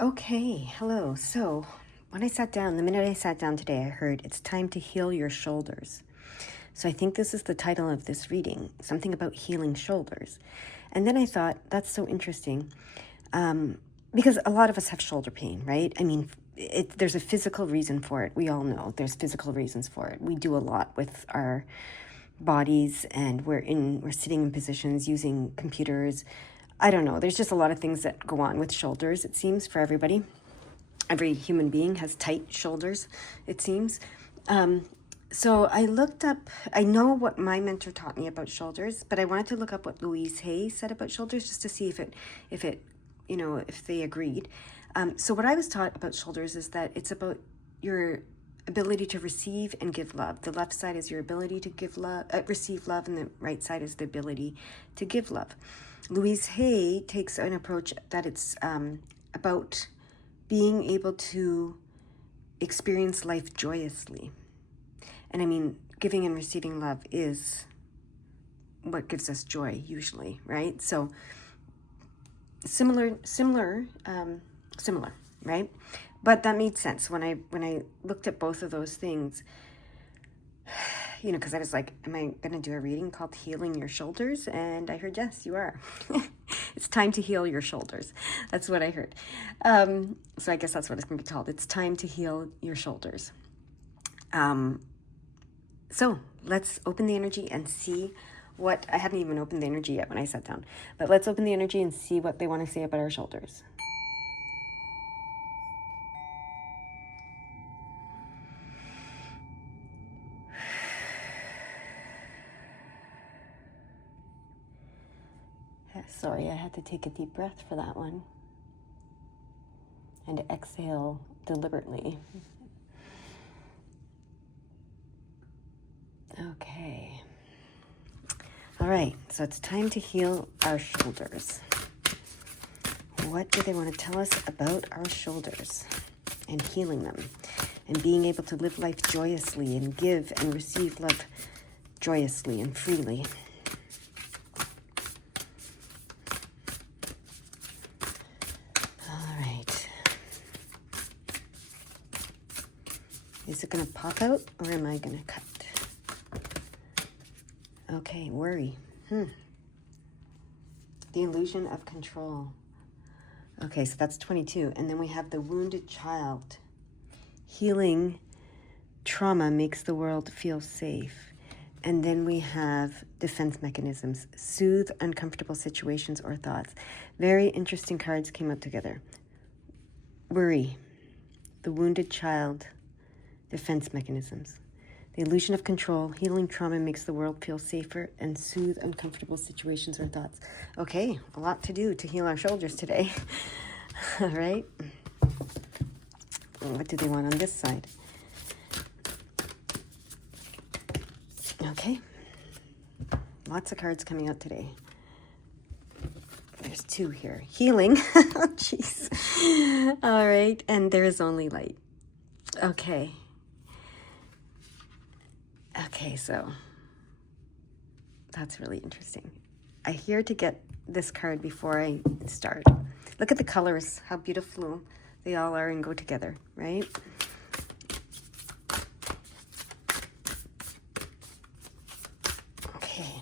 Okay, hello. So, when I sat down, the minute I sat down today, I heard it's time to heal your shoulders. So, I think this is the title of this reading, something about healing shoulders. And then I thought, that's so interesting, because a lot of us have shoulder pain, right? I mean, there's a physical reason for it. We all know there's physical reasons for it. We do a lot with our bodies, and we're sitting in positions using computers. I don't know. There's just a lot of things that go on with shoulders, it seems, for everybody. Every human being has tight shoulders, it seems. So I looked up, I know what my mentor taught me about shoulders, but I wanted to look up what Louise Hay said about shoulders just to see if they agreed. So what I was taught about shoulders is that it's about your ability to receive and give love. The left side is your ability to give love, receive love, and the right side is the ability to give love. Louise Hay takes an approach that it's about being able to experience life joyously. And I mean, giving and receiving love is what gives us joy usually, right? So similar, right? But that made sense when I looked at both of those things, because I was like, am I going to do a reading called Healing Your Shoulders? And I heard, yes, you are. It's time to heal your shoulders. That's what I heard. So I guess that's what it's going to be called. It's time to heal your shoulders. So let's open the energy and see what, I hadn't even opened the energy yet when I sat down, but let's open the energy and see what they want to say about our shoulders. Sorry, I had to take a deep breath for that one. And exhale deliberately. Okay. All right, so it's time to heal our shoulders. What do they want to tell us about our shoulders and healing them and being able to live life joyously and give and receive love joyously and freely? All right. Is it going to pop out or am I going to cut? Okay, worry. The illusion of control. Okay, so that's 22. And then we have the wounded child. Healing trauma makes the world feel safe. And then we have defense mechanisms. Soothe uncomfortable situations or thoughts. Very interesting cards came out together. Worry. The wounded child. Defense mechanisms. The illusion of control. Healing trauma makes the world feel safer and soothe uncomfortable situations or thoughts. Okay, a lot to do to heal our shoulders today. All right. What do they want on this side? Okay. Lots of cards coming out today. There's two here. Healing. Oh, jeez. All right. And there is only light. Okay. Okay, so that's really interesting. I here to get this card before I start. Look at the colors, how beautiful they all are and go together, right? Okay.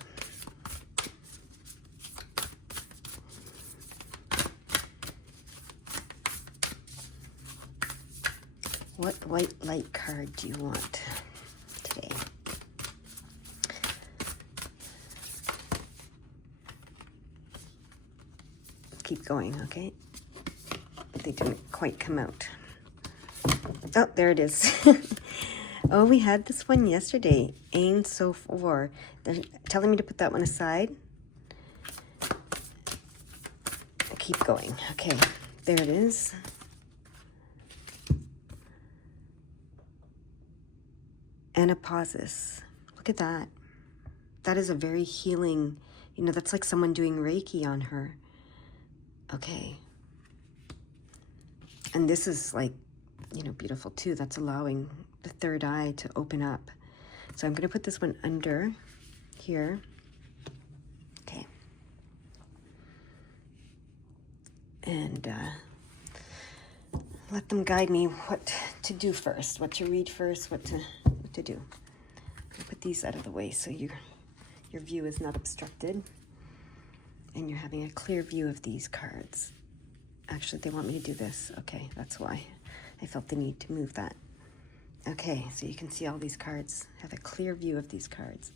What white light card do you want today? Keep going, okay? They didn't quite come out. Oh, there it is. Oh, we had this one yesterday. Ain So 4. They're telling me to put that one aside. Keep going. Okay, there it is. Anapausis. Look at that. That is a very healing, that's like someone doing Reiki on her. Okay. And this is like, beautiful too. That's allowing the third eye to open up. So I'm going to put this one under here. Okay. And let them guide me what to do first, what to read first, what to do. I'll put these out of the way so your view is not obstructed and you're having a clear view of these cards. Actually, they want me to do this. Okay, that's why I felt the need to move that. Okay, so you can see all these cards. Have a clear view of these cards.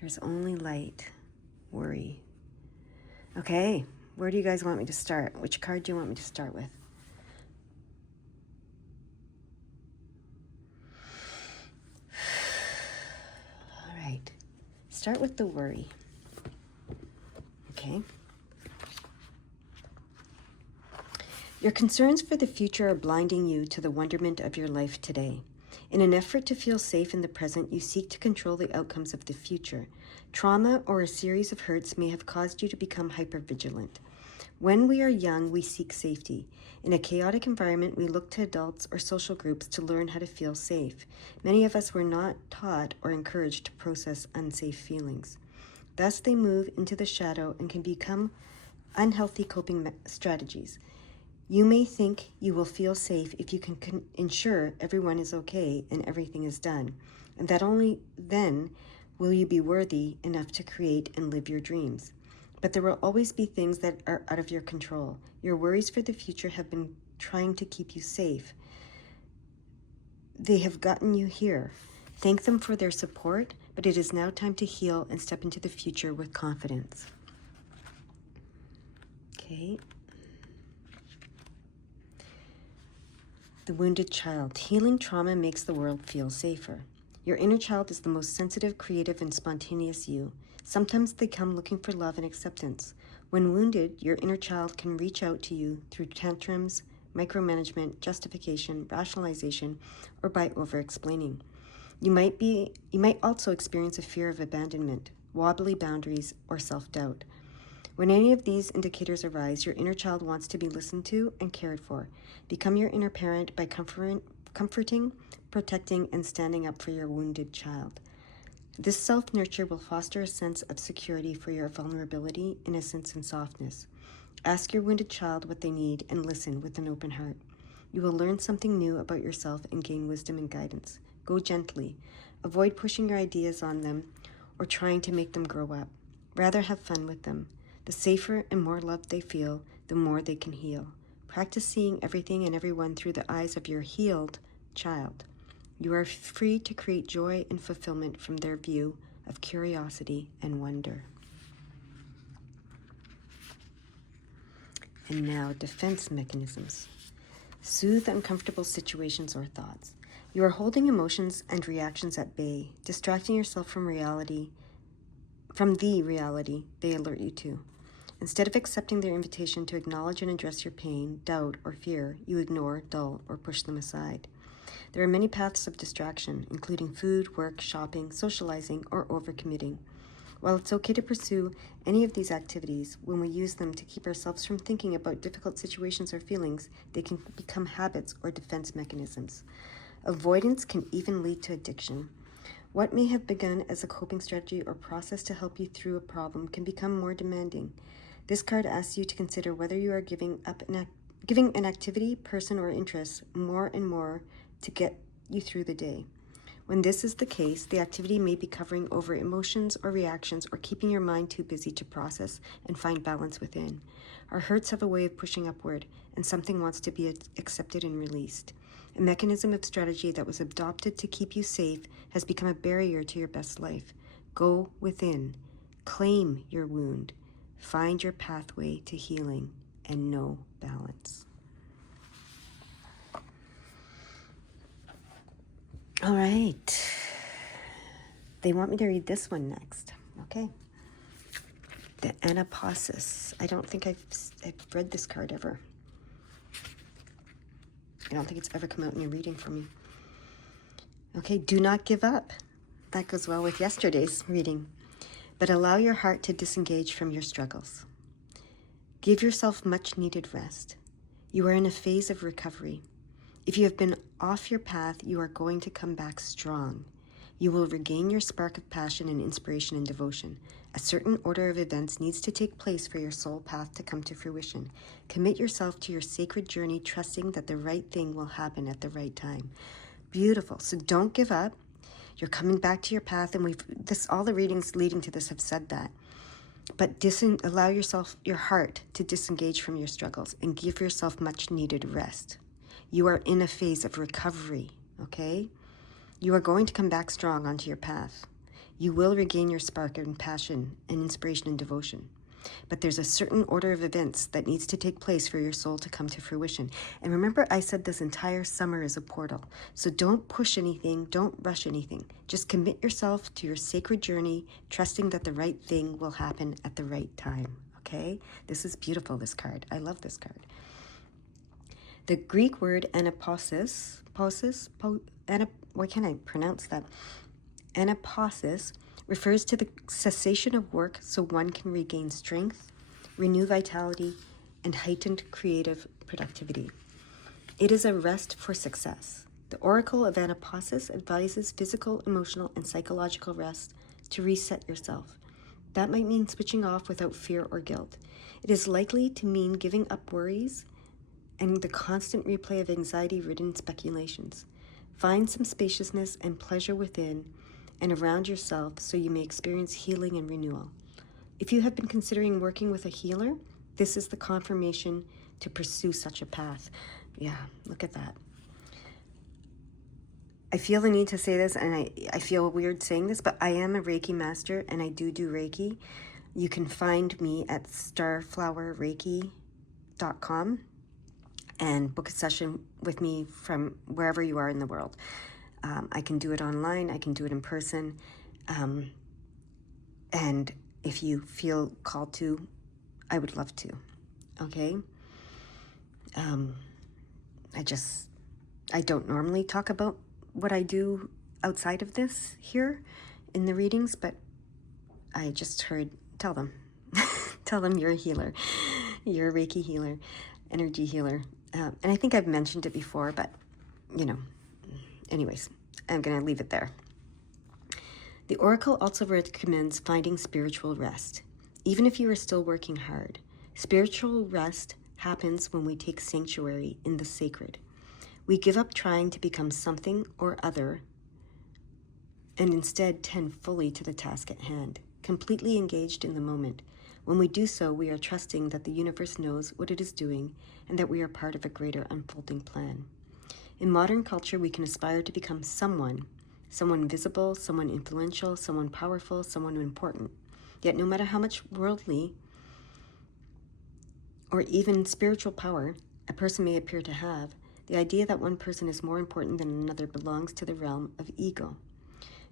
There's only light, worry. Okay, where do you guys want me to start? Which card do you want me to start with? All right, start with the worry. Okay. Your concerns for the future are blinding you to the wonderment of your life today. In an effort to feel safe in the present, you seek to control the outcomes of the future. Trauma or a series of hurts may have caused you to become hypervigilant. When we are young, we seek safety. In a chaotic environment, we look to adults or social groups to learn how to feel safe. Many of us were not taught or encouraged to process unsafe feelings. Thus, they move into the shadow and can become unhealthy coping strategies. You may think you will feel safe if you can ensure everyone is okay and everything is done, and that only then will you be worthy enough to create and live your dreams. But there will always be things that are out of your control. Your worries for the future have been trying to keep you safe. They have gotten you here. Thank them for their support, but it is now time to heal and step into the future with confidence. Okay. The wounded child. Healing trauma makes the world feel safer. Your inner child is the most sensitive, creative, and spontaneous you. Sometimes they come looking for love and acceptance. When wounded, your inner child can reach out to you through tantrums, micromanagement, justification, rationalization, or by over-explaining. You might also experience a fear of abandonment, wobbly boundaries, or self-doubt. When any of these indicators arise, your inner child wants to be listened to and cared for. Become your inner parent by comforting, protecting, and standing up for your wounded child. This self-nurture will foster a sense of security for your vulnerability, innocence, and softness. Ask your wounded child what they need and listen with an open heart. You will learn something new about yourself and gain wisdom and guidance. Go gently. Avoid pushing your ideas on them or trying to make them grow up. Rather, have fun with them. The safer and more loved they feel, the more they can heal. Practice seeing everything and everyone through the eyes of your healed child. You are free to create joy and fulfillment from their view of curiosity and wonder. And now, defense mechanisms. Soothe uncomfortable situations or thoughts. You are holding emotions and reactions at bay, distracting yourself from the reality they alert you to. Instead of accepting their invitation to acknowledge and address your pain, doubt, or fear, you ignore, dull, or push them aside. There are many paths of distraction, including food, work, shopping, socializing, or overcommitting. While it's okay to pursue any of these activities, when we use them to keep ourselves from thinking about difficult situations or feelings, they can become habits or defense mechanisms. Avoidance can even lead to addiction. What may have begun as a coping strategy or process to help you through a problem can become more demanding. This card asks you to consider whether you are giving an activity, person, or interest more and more to get you through the day. When this is the case, the activity may be covering over emotions or reactions or keeping your mind too busy to process and find balance within. Our hurts have a way of pushing upward, and something wants to be accepted and released. A mechanism of strategy that was adopted to keep you safe has become a barrier to your best life. Go within, claim your wound, find your pathway to healing, and know balance. All right. They want me to read this one next. Okay. The Anapausis. I don't think I've read this card ever. I don't think it's ever come out in a reading for me. Okay, do not give up. That goes well with yesterday's reading. But allow your heart to disengage from your struggles. Give yourself much needed rest. You are in a phase of recovery. If you have been off your path, you are going to come back strong. You will regain your spark of passion and inspiration and devotion. A certain order of events needs to take place for your soul path to come to fruition. Commit yourself to your sacred journey, trusting that the right thing will happen at the right time. Beautiful. So don't give up. You're coming back to your path, and all the readings leading to this have said that. But allow your heart to disengage from your struggles and give yourself much needed rest. You are in a phase of recovery, okay? You are going to come back strong onto your path. You will regain your spark and passion and inspiration and devotion. But there's a certain order of events that needs to take place for your soul to come to fruition. And remember, I said this entire summer is a portal. So don't push anything, don't rush anything. Just commit yourself to your sacred journey, trusting that the right thing will happen at the right time, okay? This is beautiful, this card. I love this card. The Greek word anaposis, why can't I pronounce that? Anaposis refers to the cessation of work so one can regain strength, renew vitality, and heightened creative productivity. It is a rest for success. The Oracle of Anaposis advises physical, emotional, and psychological rest to reset yourself. That might mean switching off without fear or guilt. It is likely to mean giving up worries and the constant replay of anxiety-ridden speculations. Find some spaciousness and pleasure within and around yourself so you may experience healing and renewal. If you have been considering working with a healer, this is the confirmation to pursue such a path. Yeah, look at that. I feel the need to say this, and I feel weird saying this, but I am a Reiki master, and I do Reiki. You can find me at starflowerreiki.com and book a session with me from wherever you are in the world. I can do it online, I can do it in person, and if you feel called to, I would love to, okay? I don't normally talk about what I do outside of this here in the readings, but I just heard, tell them you're a healer, you're a Reiki healer, energy healer, and I think I've mentioned it before, but anyways, I'm going to leave it there. The Oracle also recommends finding spiritual rest. Even if you are still working hard, spiritual rest happens when we take sanctuary in the sacred. We give up trying to become something or other and instead tend fully to the task at hand, completely engaged in the moment. When we do so, we are trusting that the universe knows what it is doing and that we are part of a greater unfolding plan. In modern culture, we can aspire to become someone visible, someone influential, someone powerful, someone important. Yet no matter how much worldly or even spiritual power a person may appear to have, the idea that one person is more important than another belongs to the realm of ego.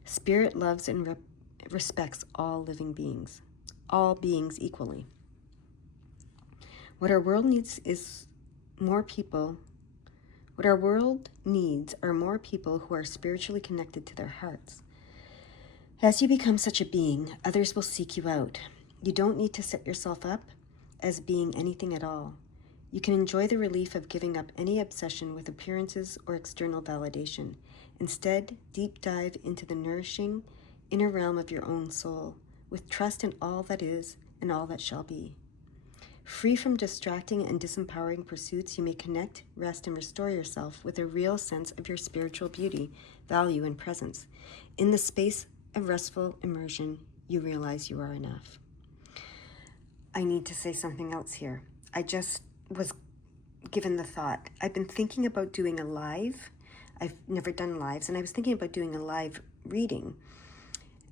Spirit loves and respects all living beings, all beings equally. What our world needs are more people who are spiritually connected to their hearts. As you become such a being, others will seek you out. You don't need to set yourself up as being anything at all. You can enjoy the relief of giving up any obsession with appearances or external validation. Instead, deep dive into the nourishing inner realm of your own soul, with trust in all that is and all that shall be. Free from distracting and disempowering pursuits, you may connect, rest, and restore yourself with a real sense of your spiritual beauty, value, and presence. In the space of restful immersion, you realize you are enough. I need to say something else here. I just was given the thought. I've been thinking about doing a live. I've never done lives, and I was thinking about doing a live reading.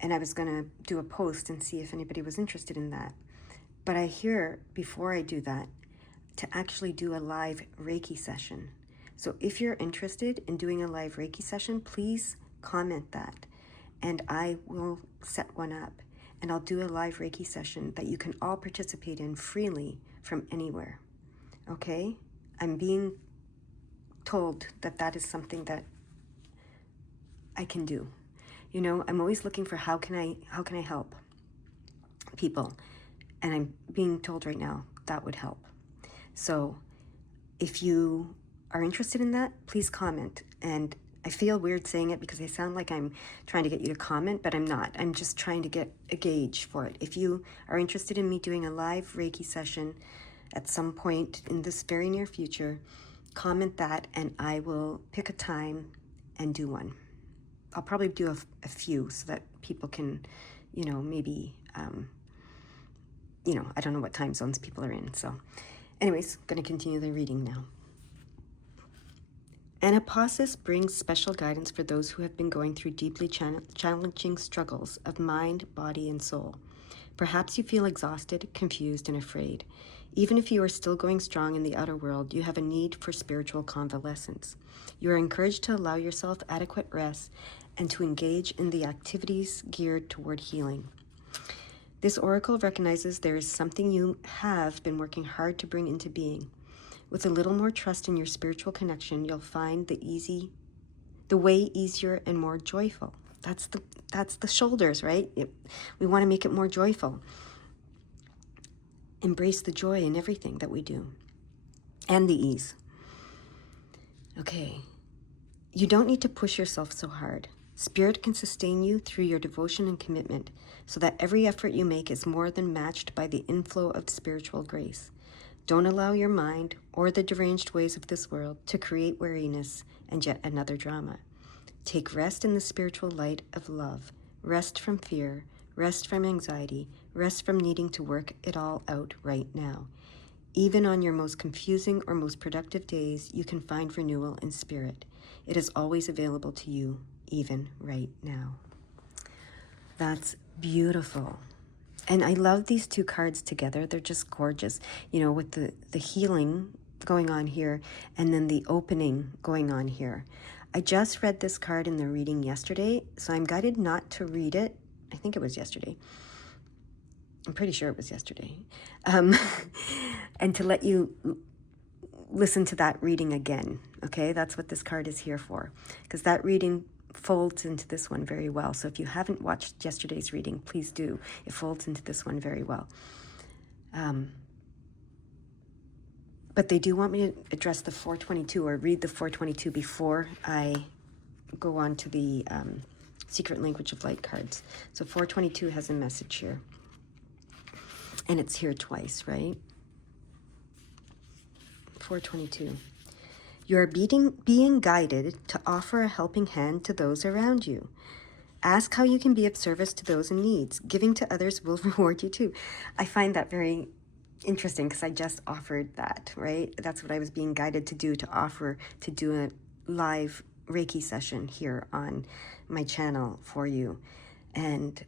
And I was going to do a post and see if anybody was interested in that. But I hear, before I do that, to actually do a live Reiki session. So if you're interested in doing a live Reiki session, please comment that. And I will set one up. And I'll do a live Reiki session that you can all participate in freely from anywhere. Okay? I'm being told that that is something that I can do. I'm always looking for how can I help people. And I'm being told right now that would help. So if you are interested in that, please comment. And I feel weird saying it because I sound like I'm trying to get you to comment, but I'm not. I'm just trying to get a gauge for it. If you are interested in me doing a live Reiki session at some point in this very near future, comment that and I will pick a time and do one. I'll probably do a few so that people can, maybe, I don't know what time zones people are in. So anyways, going to continue the reading now. Anapausis brings special guidance for those who have been going through deeply challenging struggles of mind, body, and soul. Perhaps you feel exhausted, confused, and afraid. Even if you are still going strong in the outer world, you have a need for spiritual convalescence. You are encouraged to allow yourself adequate rest and to engage in the activities geared toward healing. This oracle recognizes there is something you have been working hard to bring into being. With a little more trust in your spiritual connection, you'll find the way easier and more joyful. That's the shoulders, right? We want to make it more joyful. Embrace the joy in everything that we do. And the ease. Okay. You don't need to push yourself so hard. Spirit can sustain you through your devotion and commitment, so that every effort you make is more than matched by the inflow of spiritual grace. Don't allow your mind or the deranged ways of this world to create weariness and yet another drama. Take rest in the spiritual light of love. Rest from fear. Rest from anxiety. Rest from needing to work it all out right now. Even on your most confusing or most productive days, you can find renewal in spirit. It is always available to you, even right now. That's beautiful. And I love these two cards together. They're just gorgeous, with the healing going on here and then the opening going on here. I just read this card in the reading yesterday, so I'm guided not to read it. I think it was yesterday. I'm pretty sure it was yesterday. And to let you listen to that reading again, okay? That's what this card is here for, because that reading folds into this one very well. So if you haven't watched yesterday's reading, please do. It folds into this one very well. But they do want me to address the 422 or read the 422 before I go on to the Secret Language of Light cards. So 422 has a message here. And it's here twice, right? 422. You are being guided to offer a helping hand to those around you. Ask how you can be of service to those in need. Giving to others will reward you too. I find that very interesting because I just offered that, right? That's what I was being guided to do, to offer to do a live Reiki session here on my channel for you. And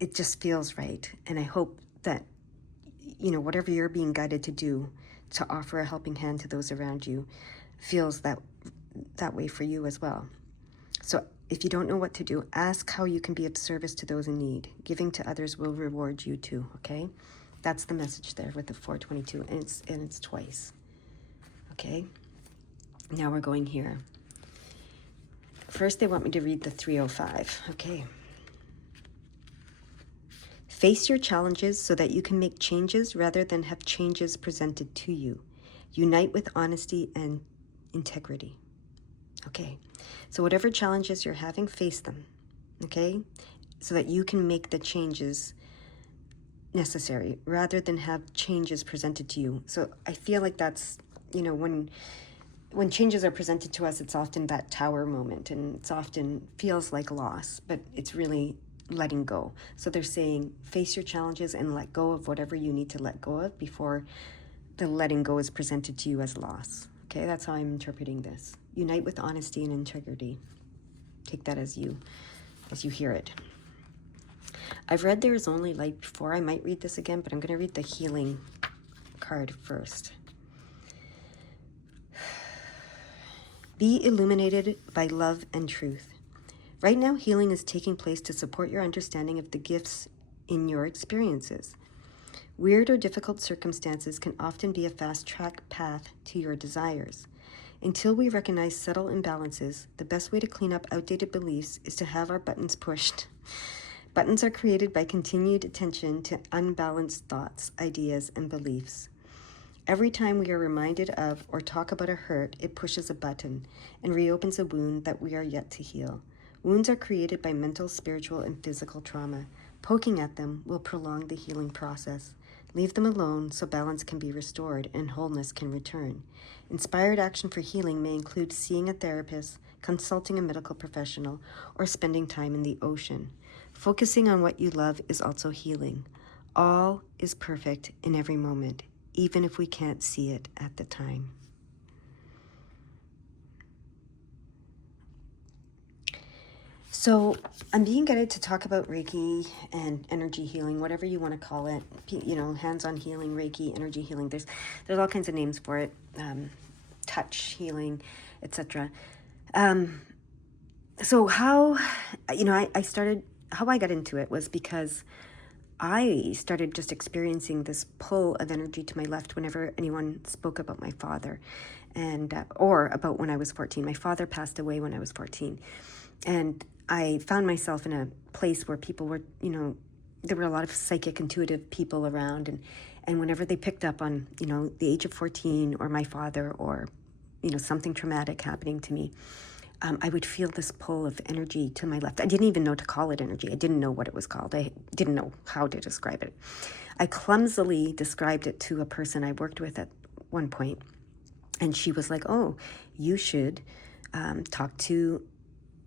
it just feels right. And I hope that, whatever you're being guided to do, to offer a helping hand to those around you, feels that way for you as well. So if you don't know what to do, ask how you can be of service to those in need. Giving to others will reward you too, okay? That's the message there with the 422, and it's twice. Okay? Now we're going here. First, they want me to read the 305. Okay. Face your challenges so that you can make changes rather than have changes presented to you. Unite with honesty and integrity. Okay, so whatever challenges you're having, face them, okay? So that you can make the changes necessary rather than have changes presented to you. So I feel like that's, when changes are presented to us, it's often that tower moment, and it's often feels like loss, but it's really letting go. So they're saying face your challenges and let go of whatever you need to let go of before the letting go is presented to you as loss. Okay, that's how I'm interpreting this. Unite with honesty and integrity. Take that as you hear it. I've read There Is Only Light before. I might read this again, but I'm going to read the healing card first. Be illuminated by love and truth. Right now, healing is taking place to support your understanding of the gifts in your experiences. Weird or difficult circumstances can often be a fast-track path to your desires. Until we recognize subtle imbalances, the best way to clean up outdated beliefs is to have our buttons pushed. Buttons are created by continued attention to unbalanced thoughts, ideas, and beliefs. Every time we are reminded of or talk about a hurt, it pushes a button and reopens a wound that we are yet to heal. Wounds are created by mental, spiritual, and physical trauma. Poking at them will prolong the healing process. Leave them alone so balance can be restored and wholeness can return. Inspired action for healing may include seeing a therapist, consulting a medical professional, or spending time in the ocean. Focusing on what you love is also healing. All is perfect in every moment, even if we can't see it at the time. So I'm being guided to talk about Reiki and energy healing, whatever you want to call it. Hands-on healing, Reiki, energy healing. There's all kinds of names for it. Touch healing, etc. So how I got into it was because I started just experiencing this pull of energy to my left whenever anyone spoke about my father, and or about when I was 14. My father passed away when I was 14, and I found myself in a place where people were, there were a lot of psychic, intuitive people around, and whenever they picked up on, the age of 14 or my father or, something traumatic happening to me, I would feel this pull of energy to my left. I didn't even know to call it energy. I didn't know what it was called. I didn't know how to describe it. I clumsily described it to a person I worked with at one point, and she was like, "Oh, you should talk to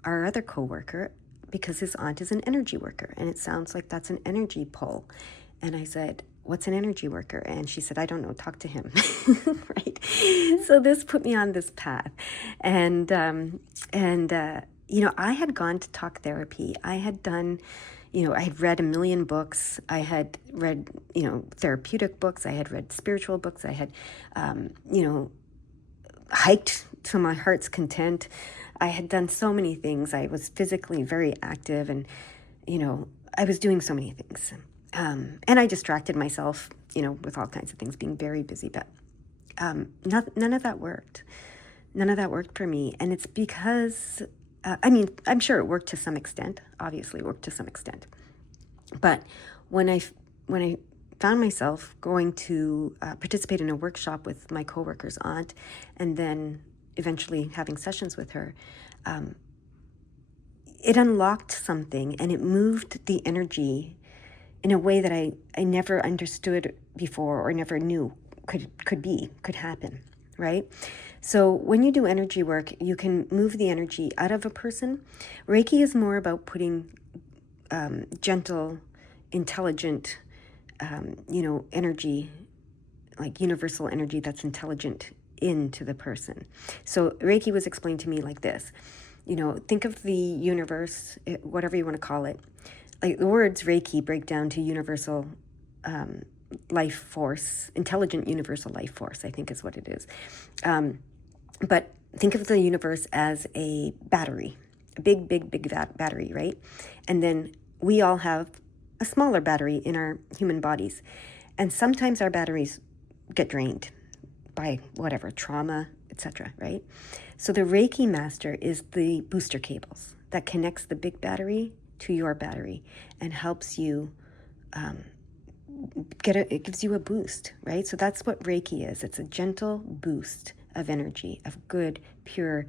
our other coworker because his aunt is an energy worker, and it sounds like that's an energy pull." And I said, "What's an energy worker?" And she said, "I don't know, talk to him." Right? So this put me on this path. And I had gone to talk therapy. I had done, I had read a million books. I had read, therapeutic books. I had read spiritual books. I had, hiked to my heart's content. I had done so many things. I was physically very active, and, I was doing so many things. And I distracted myself, with all kinds of things, being very busy, but none of that worked. None of that worked for me. And it's because, I'm sure it worked to some extent, obviously it worked to some extent. But when I found myself going to participate in a workshop with my coworker's aunt, and then eventually having sessions with her, it unlocked something, and it moved the energy in a way that I never understood before or never knew could happen, right? So when you do energy work, you can move the energy out of a person. Reiki is more about putting gentle, intelligent, energy, like universal energy that's intelligent, into the person. So Reiki was explained to me like this. Think of the universe, whatever you want to call it. Like the words Reiki break down to universal life force, intelligent universal life force, I think is what it is. But think of the universe as a battery, a big battery, right? And then we all have a smaller battery in our human bodies. And sometimes our batteries get drained by whatever, trauma, etc., right? So the Reiki master is the booster cables that connects the big battery to your battery and helps you it gives you a boost, right? So that's what Reiki is. It's a gentle boost of energy, of good, pure,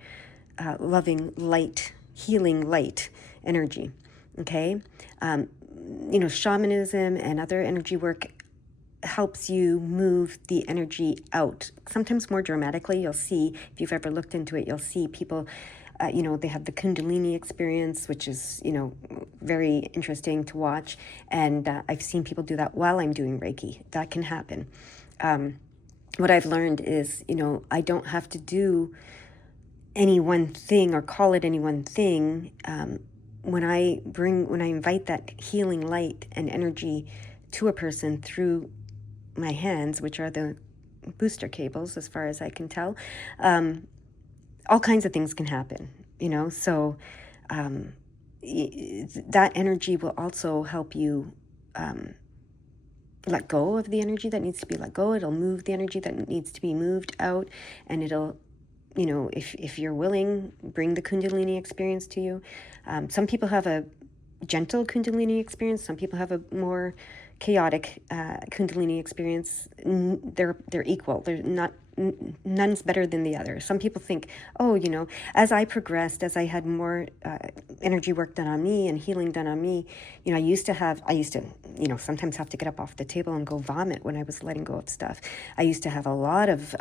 loving, light, healing light energy, okay? Shamanism and other energy work helps you move the energy out. Sometimes more dramatically. You'll see, if you've ever looked into it, you'll see people, they have the Kundalini experience, which is, very interesting to watch. And I've seen people do that while I'm doing Reiki. That can happen. What I've learned is, I don't have to do any one thing or call it any one thing. When I invite that healing light and energy to a person through my hands, which are the booster cables, as far as I can tell, all kinds of things can happen, so that energy will also help you let go of the energy that needs to be let go. It'll move the energy that needs to be moved out, and it'll, if you're willing, bring the Kundalini experience to you. Some people have a gentle Kundalini experience. Some people have a more chaotic Kundalini experience, they're equal. They're not, none's better than the other. Some people think, oh, you know, as I progressed, as I had more energy work done on me and healing done on me, you know, I used to, you know, sometimes have to get up off the table and go vomit when I was letting go of stuff. I used to have a lot of,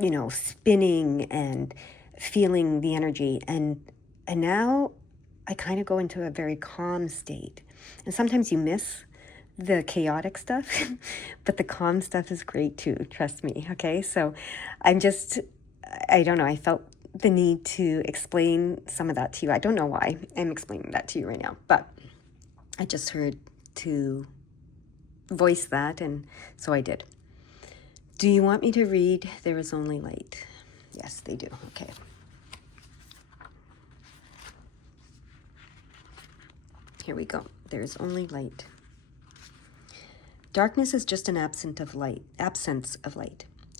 you know, spinning and feeling the energy. And now I kind of go into a very calm state. And sometimes you miss the chaotic stuff, but the calm stuff is great too, trust me, okay? So I don't know, I felt the need to explain some of that to you. I don't know why I'm explaining that to you right now, but I just heard to voice that, and so I did. Do you want me to read There Is Only Light? Yes, they do, okay. Here we go. There is only light. Darkness is just an absence of light.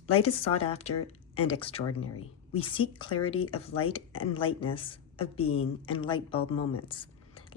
Light is sought after and extraordinary. We seek clarity of light and lightness of being and light bulb moments.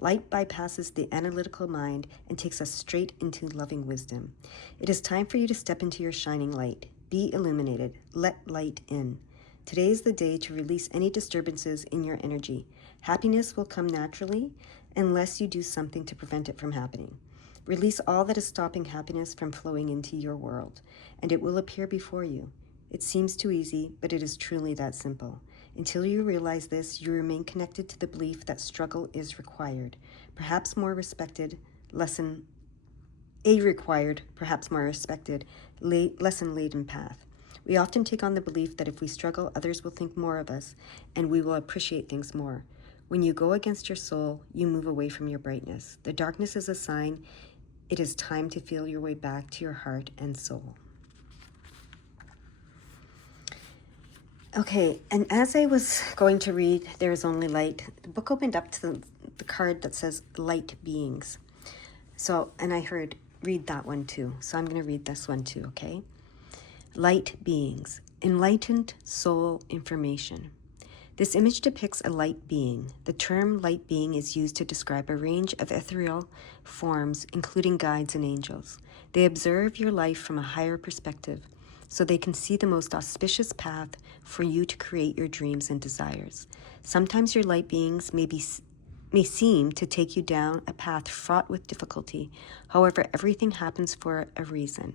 Light bypasses the analytical mind and takes us straight into loving wisdom. It is time for you to step into your shining light. Be illuminated. Let light in. Today is the day to release any disturbances in your energy. Happiness will come naturally unless you do something to prevent it from happening. Release all that is stopping happiness from flowing into your world, and it will appear before you. It seems too easy, but it is truly that simple. Until you realize this, you remain connected to the belief that struggle is required, perhaps more respected, lesson lesson-laden path. We often take on the belief that if we struggle, others will think more of us, and we will appreciate things more. When you go against your soul, you move away from your brightness. The darkness is a sign it is time to feel your way back to your heart and soul. Okay, and as I was going to read There Is Only Light, the book opened up to the card that says Light Beings. So, and I heard, read that one too. So I'm going to read this one too, okay? Light Beings, enlightened soul information. This image depicts a light being. The term light being is used to describe a range of ethereal forms, including guides and angels. They observe your life from a higher perspective, so they can see the most auspicious path for you to create your dreams and desires. Sometimes your light beings may seem to take you down a path fraught with difficulty. However, everything happens for a reason.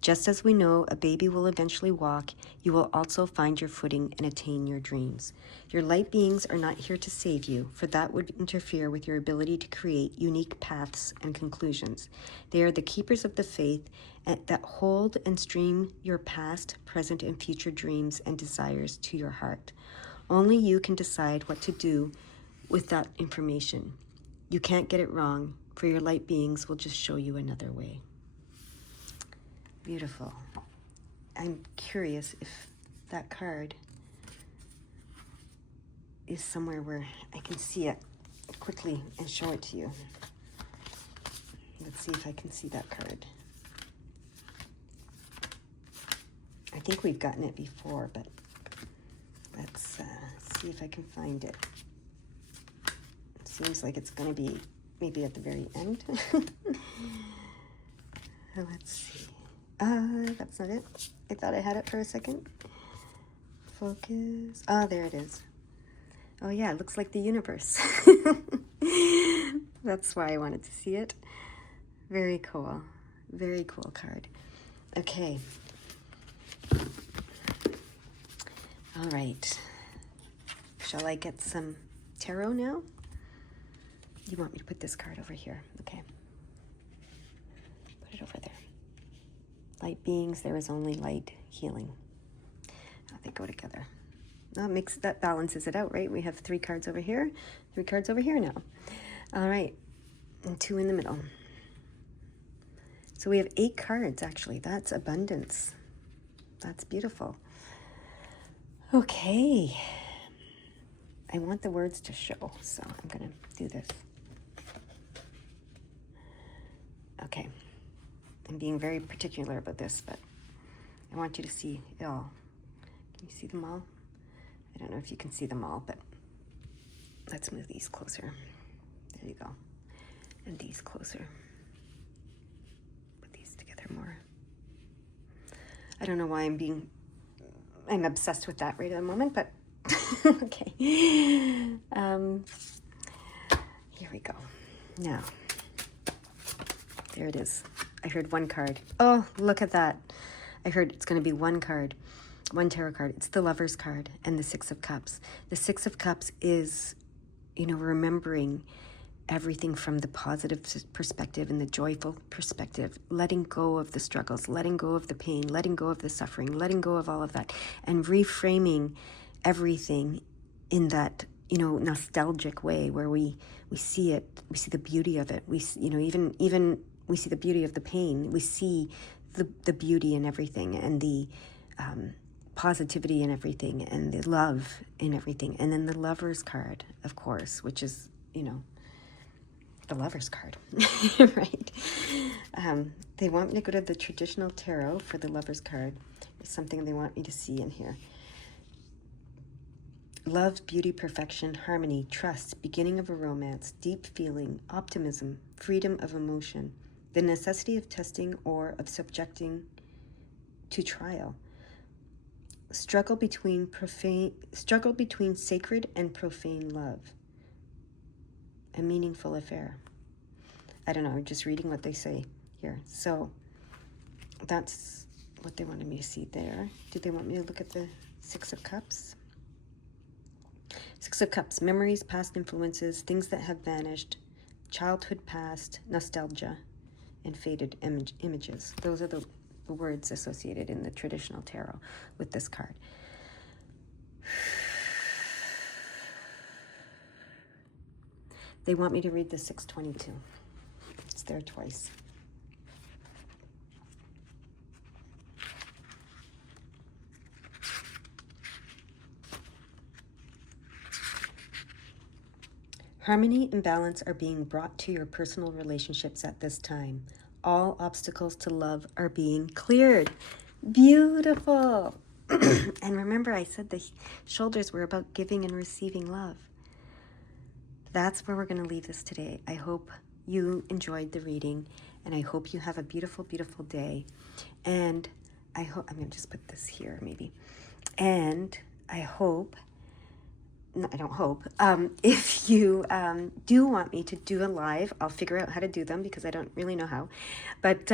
Just as we know a baby will eventually walk, you will also find your footing and attain your dreams. Your light beings are not here to save you, for that would interfere with your ability to create unique paths and conclusions. They are the keepers of the faith that hold and stream your past, present, and future dreams and desires to your heart. Only you can decide what to do with that information. You can't get it wrong, for your light beings will just show you another way. Beautiful. I'm curious if that card is somewhere where I can see it quickly and show it to you. Let's see if I can see that card. I think we've gotten it before, but let's see if I can find it. It seems like it's going to be maybe at the very end. Let's see. That's not it. I thought I had it for a second. Focus. Ah, there it is. Oh yeah, it looks like the universe. That's why I wanted to see it. Very cool. Very cool card. Okay. All right. Shall I get some tarot now? You want me to put this card over here? Okay. Put it over there. Light beings, there is only light, healing. Oh, they go together. Oh, that balances it out, right? We have 3 cards over here, 3 cards over here now. All right, and 2 in the middle. So we have 8 cards, actually. That's abundance. That's beautiful. Okay. I want the words to show, so I'm going to do this. Okay. I'm being very particular about this, but I want you to see it all. Can you see them all? I don't know if you can see them all, but let's move these closer. There you go. And these closer. there more. I don't know why I'm obsessed with that right at the moment, but okay. Here we go. Now, there it is. I heard one card. Oh, look at that. I heard it's going to be one card, one tarot card. It's the Lover's card and the Six of Cups. The Six of Cups is, remembering everything from the positive perspective and the joyful perspective, letting go of the struggles, letting go of the pain, letting go of the suffering, letting go of all of that, and reframing everything in that, nostalgic way where we see it, we see the beauty of it. We, even we see the beauty of the pain. We see the beauty in everything, and the positivity in everything, and the love in everything. And then the Lover's card, of course, which is, the Lover's card, right? They want me to go to the traditional tarot for the Lover's card. There's something they want me to see in here. Love, beauty, perfection, harmony, trust, beginning of a romance, deep feeling, optimism, freedom of emotion, the necessity of testing or of subjecting to trial, struggle between sacred and profane love, a meaningful affair. I don't know, I'm just reading what they say here. So that's what they wanted me to see there. Did they want me to look at the Six of Cups? Six of Cups, memories, past influences, things that have vanished, childhood past, nostalgia, and faded images. Those are the words associated in the traditional tarot with this card. They want me to read the 622. It's there twice. Harmony and balance are being brought to your personal relationships at this time. All obstacles to love are being cleared. Beautiful. And remember, I said the shoulders were about giving and receiving love. That's where we're going to leave this today. I hope you enjoyed the reading, and I hope you have a beautiful, beautiful day. And I hope, I'm going to just put this here maybe. And I hope, no, I don't hope, if you do want me to do a live, I'll figure out how to do them because I don't really know how, but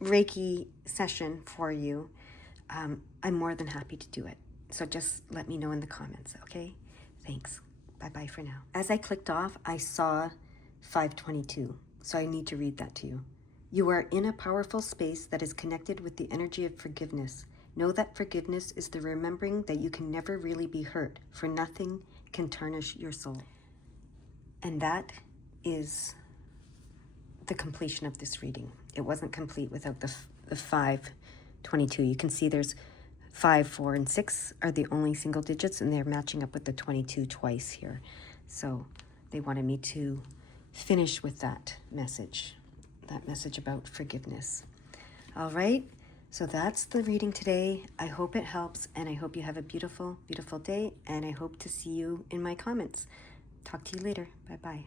Reiki session for you, I'm more than happy to do it. So just let me know in the comments, okay? Thanks. Bye-bye for now. As I clicked off, I saw 522, so I need to read that to you. You are in a powerful space that is connected with the energy of forgiveness. Know that forgiveness is the remembering that you can never really be hurt, for nothing can tarnish your soul. And that is the completion of this reading. It wasn't complete without the 522. You can see there's 5, 4, and 6 are the only single digits, and they're matching up with the 22 twice here. So they wanted me to finish with that message about forgiveness. All right. So that's the reading today. I hope it helps, and I hope you have a beautiful, beautiful day, and I hope to see you in my comments. Talk to you later. Bye-bye.